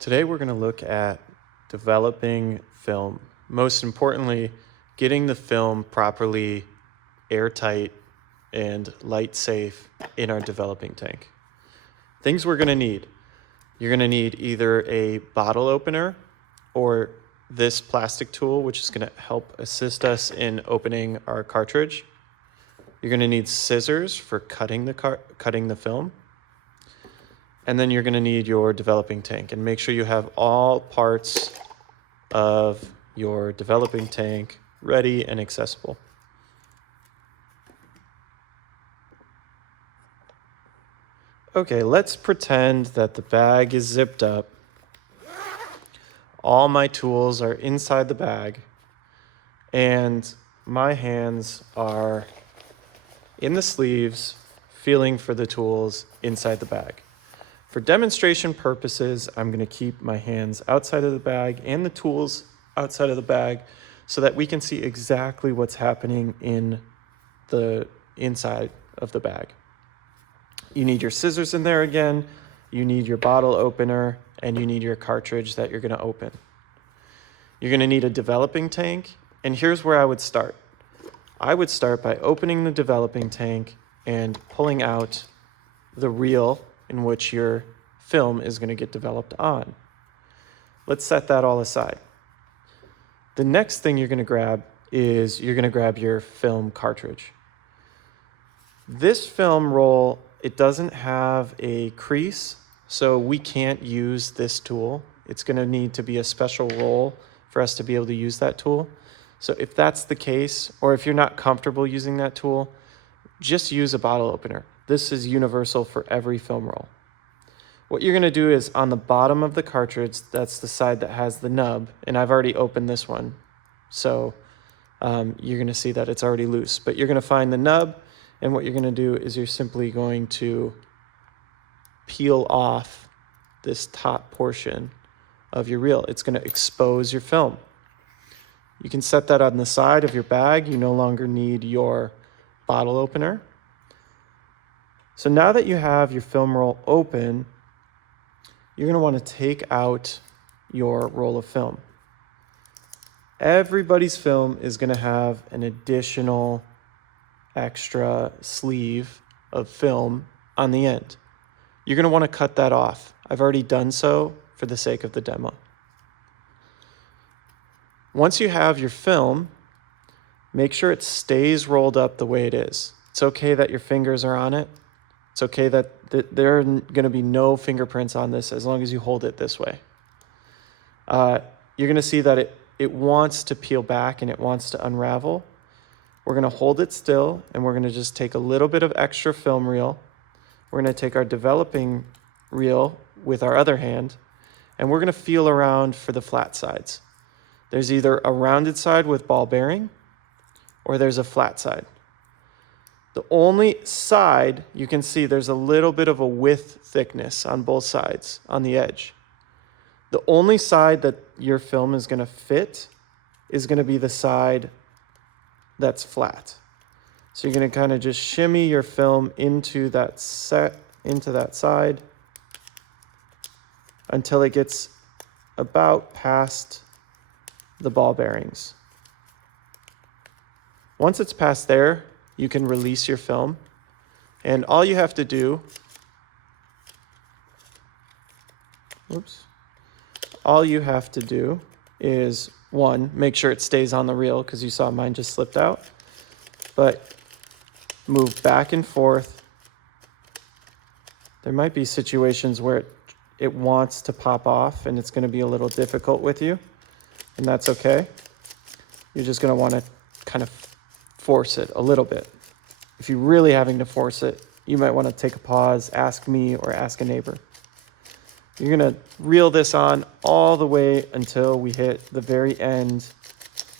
Today we're going to look at developing film. Most importantly, getting the film properly airtight and light safe in our developing tank. Things we're going to need. You're going to need either a bottle opener or this plastic tool, which is going to help assist us in opening our cartridge. You're going to need scissors for cutting the film. And then you're going to need your developing tank, and make sure you have all parts of your developing tank ready and accessible. Okay, let's pretend that the bag is zipped up. All my tools are inside the bag, and my hands are in the sleeves, feeling for the tools inside the bag. For demonstration purposes, I'm going to keep my hands outside of the bag and the tools outside of the bag so that we can see exactly what's happening in the inside of the bag. You need your scissors in there again, you need your bottle opener, and you need your cartridge that you're going to open. You're going to need a developing tank, and here's where I would start. I would start by opening the developing tank and pulling out the reel in which your film is going to get developed on. Let's set that all aside. The next thing you're going to grab is your film cartridge. This film roll, it doesn't have a crease, so we can't use this tool. It's going to need to be a special roll for us to be able to use that tool. So if that's the case, or if you're not comfortable using that tool, just use a bottle opener. This is universal for every film roll. What you're going to do is on the bottom of the cartridge, that's the side that has the nub, and I've already opened this one, so you're going to see that it's already loose. But you're going to find the nub, and what you're going to do is you're simply going to peel off this top portion of your reel. It's going to expose your film. You can set that on the side of your bag. You no longer need your bottle opener. So now that you have your film roll open, you're going to want to take out your roll of film. Everybody's film is going to have an additional extra sleeve of film on the end. You're going to want to cut that off. I've already done so for the sake of the demo. Once you have your film, make sure it stays rolled up the way it is. It's okay that your fingers are on it. It's okay that there are going to be no fingerprints on this as long as you hold it this way. You're going to see that it wants to peel back and it wants to unravel. We're going to hold it still, and we're going to just take a little bit of extra film reel. We're going to take our developing reel with our other hand, and we're going to feel around for the flat sides. There's either a rounded side with ball bearing, or there's a flat side. The only side, you can see there's a little bit of a width thickness on both sides, on the edge. The only side that your film is going to fit is going to be the side that's flat. So you're going to kind of just shimmy your film into that side until it gets about past the ball bearings. Once it's past there, you can release your film, and all you have to do, is one, make sure it stays on the reel, because you saw mine just slipped out, but move back and forth. There might be situations where it wants to pop off and it's going to be a little difficult with you, and that's okay. You're just going to want to kind of force it a little bit. If you're really having to force it, you might want to take a pause, ask me, or ask a neighbor. You're going to reel this on all the way until we hit the very end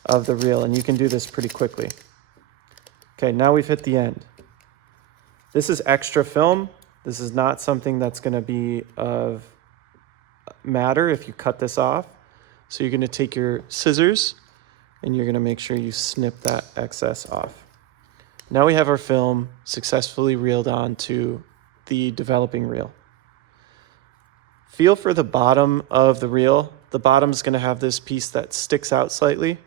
of the reel, and you can do this pretty quickly. Okay, now we've hit the end. This is extra film. This is not something that's going to be of matter if you cut this off. So you're going to take your scissors and you're going to make sure you snip that excess off. Now we have our film successfully reeled onto the developing reel. feel for the bottom of the reel. The bottom's going to have this piece that sticks out slightly.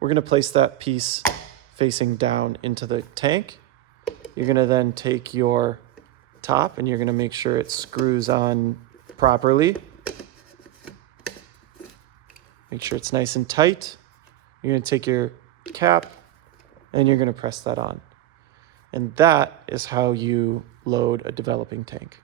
We're going to place that piece facing down into the tank. You're going to then take your top and you're going to make sure it screws on properly. Make sure it's nice and tight. You're going to take your cap and you're going to press that on. And that is how you load a developing tank.